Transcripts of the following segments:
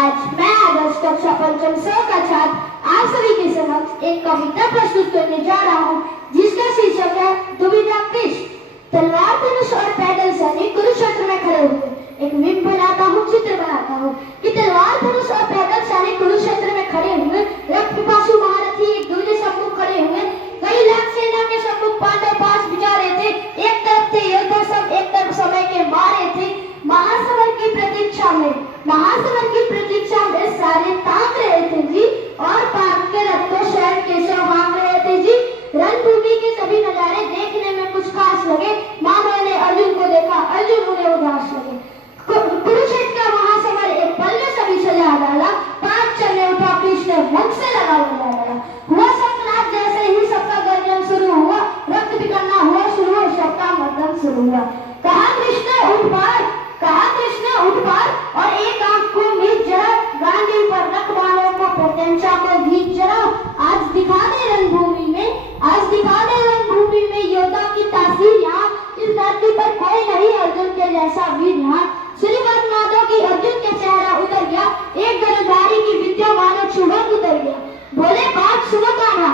आज मैं आदर्श कक्षा पंचम स का छात्र आप सभी के समक्ष एक कविता प्रस्तुत करने जा रहा हूँ जिसका शीर्षक है दुविधा कृष। तलवार धनुष और पैदल सैनिक कुरुक्षेत्र में खड़े हुए एक बिंब बनाता हूँ, चित्र बनाता हूँ कि तलवार धनुष और पैदल सैनिक कुरुक्षेत्र में खड़े हुए, रक्त पिपासु महारथी एक दूसरे सम्मुख खड़े हुए, कई लाख सेना के सम्मुख पांडव पास बिचारे थे, एक तरफ थे योद्धा सब, एक तरफ समय के मारे थे। महासमर की प्रतीक्षा में सारे ताक रहे थे जी, और पाक के रत्तों शहर केशव मांग रहे थे जी। रणभूमि के सभी नजारे देखने में कुछ खास लगे, माधव ने अर्जुन को देखा, अर्जुन उन्हें उदास लगे। कुरुक्षेत्र का महासमर एक पल में सभी सजा डाला, पांच चलने उठा कृष्ण मुख से लगा डाला। हुआ सतनाथ जैसे ही सबका गर्जन शुरू हुआ, रक्त बिखरना हुआ शुरू, सबका मर्दन शुरू हुआ। कहा कृष्ण उठ पार और एक आंख को मीच जरा, गांधी पर रख बाणों को प्रत्यंचा को भीच जरा। आज दिखा दे रणभूमि में योद्धा की तासीर यहाँ, इस धरती पर कोई नहीं अर्जुन के जैसा वीर यहाँ। श्रीमद माधव की अर्जुन के चेहरा उतर गया, एक गरधारी की विद्या मानो छुड़क उतर गया। बोले बात सुनो कान्हा,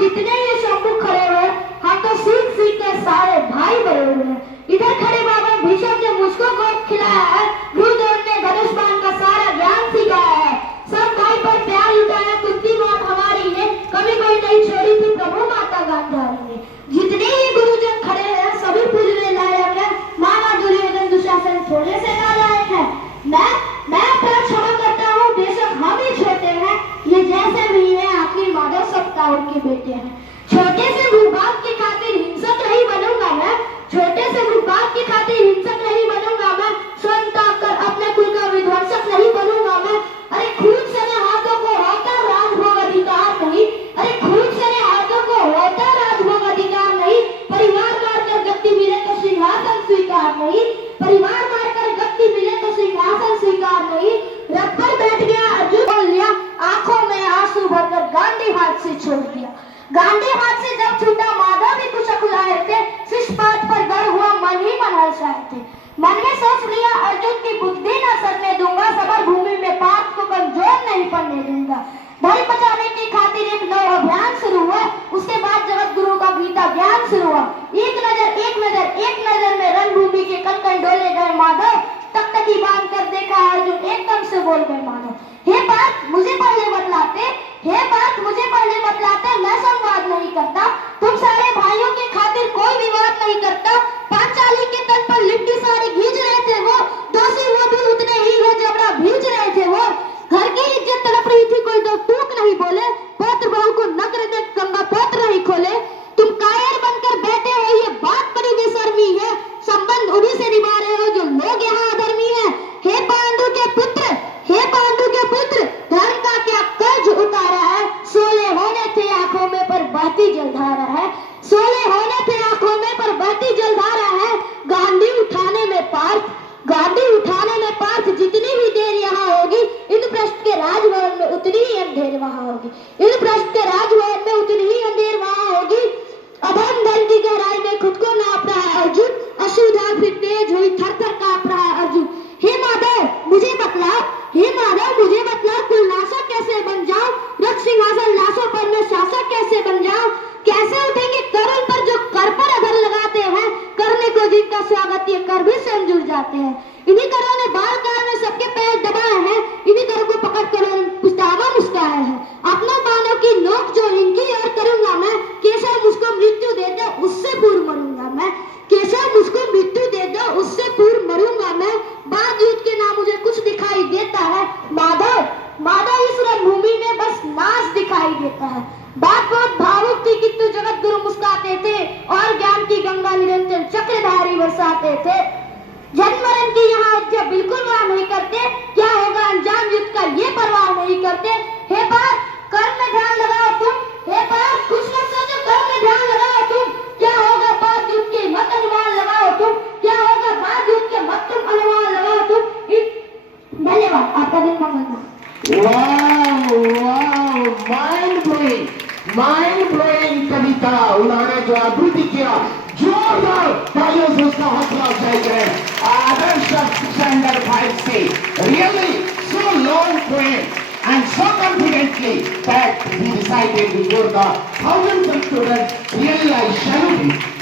जितने ये सम्मुख खड़े हुए हम तो सीख के सारे भाई बड़े हुए हैं। इधर खड़े बाबा भीष्म ने मुझको गोद खिलाया है, गुरुदेव ने धनुष बाण का सारा ज्ञान सिखाया है। सब भाई पर प्यार लुटाया, कुंती मात हमारी ने कभी कोई नहीं छोड़ी थी प्रभु माता गांधारी ने। जितने ही गुरुजन खड़े हैं सभी पूजने लायक है, माना दुर्योधन दुशासन थोड़े से नालायक है। मैं अपना क्षमा करता हूँ, बेशक हम ही छोटे हैं, ये जैसे भी है आखिर माधव सबका उनके बेटे हैं। छोटे से भूभाग की खातिर हिंसक नहीं बनूंगा मैं, स्वयं त्याग कर अपने कुल का विध्वंसक नहीं बनूंगा मैं। अरे खून सने हाथों को होता राजभोग अधिकार नहीं, परिवार मारकर गद्दी मिले तो सिंहासन स्वीकार नहीं। रथ पर बैठ गया अर्जुन, बोल लिया आंखों में आंसू भरकर, गांधी हाथ से छोड़ दिया। गांधी हाथ से जब छूटा माधव भी कुछ अकुलाए थे, शिष्टपात पर गढ़ हुआ मन ही मन हर्षाए थे। मन में सोच लिया अर्जुन की बुद्धि न सरने दूंगा, सबर भूमि में पाप को कमजोर नहीं पड़ने दूंगा। धर्म बचाने की खातिर एक नया अभियान शुरू हुआ, उसके बाद जगत गुरु का गीता ज्ञान शुरू हुआ। एक नजर में रणभूमि के कण डोले गए माधव, तख्ती बांध कर देखा अर्जुन, एकदम से बोल गए माधव। हे बात मुझे पहले बतलाते, मैं संवाद नहीं करता, तुम सारे भाइयों के खातिर कोई विवाद नहीं करता। पांचाली के तल पर लिट्टी सारी खींच रहे थे वो, दोषी वो भी उतने ही है जबड़ा भींच रहे थे वो। घर की इज्जत तड़प रही थी, कोई दो टूक नहीं बोले, पौत्र बहू को नगर देख गंगा पौत्र नहीं खोले। तुम कायर बनकर बैठे हो, ये बात बड़ी बेशर्मी है, संबंध उन्हीं से निभा रहे हो जो लोग यहाँ अधर्मी है। हे पांडु के पुत्र, धर्म का क्या कर्ज उतारा है, सोले होने थे आंखों में पर बहती जलधारा है, गांधी उठाने में पार्थ जितनी भी देर यहाँ होगी, इंद्रप्रस्थ के राजभवन में उतनी ही अंधेर वहाँ होगी। अधर्म धर्म की गहराई में खुद को नाप रहा है अर्जुन, अशुद्धा फिर तेज हुई थर-थर कांप रहा है अर्जुन। हे माधव मुझे बतला, कुल नाशक कैसे बन जाऊं, रक्त सिंहासन लाशों पर मैं शासक कैसे बन जाऊं। कैसे उठेंगे करुण पर जो कर पर अधर लगाते हैं, करने को जिनका स्वागत ये कर भी स्वयं जुड़ जाते हैं। इन्हीं करों ने बाल काल में सबके पैर दबाए हैं, इन्हीं करों को पकड़ कर पुछतावा मुस्काया है। अपना बाणों की नोक जो इनकी ओर करूंगा मैं, केशव मुझको मृत्यु दे दो उससे पूर्व मरूंगा मैं। बाद युद्ध के नाम मुझे कुछ दिखाई देता है, माधव इस रणभूमि में बस नाश दिखाई देता है। बात बहुत भावुक थी किंतु जगत गुरु मुस्कुराते थे और ज्ञान की गंगा निरंतर चक्रधारी बरसाते थे। जन्म मरण की यहाँ हत्या बिल्कुल वहां नहीं करते, क्या होगा अंजाम युद्ध का ये परवाह नहीं करते। हे पार्थ कर्म में ध्यान लगाओ तुम, कुछ न सोचो, कर्म में ध्यान लगाओ तुम, क्या होगा बाद युद्ध के मत अनुमान लगाओ तुम, धन्यवाद, आपका दिन मंगलमय। माइंड ब्लोइंग कविता उन्होंने जो अद्भुत किया, जोरदार तालियों से उसका हौसला अफजाई करें। आदर्श सेंटर 5 से real poem, and so confidently that he recited before the thousands of students, really I saluted.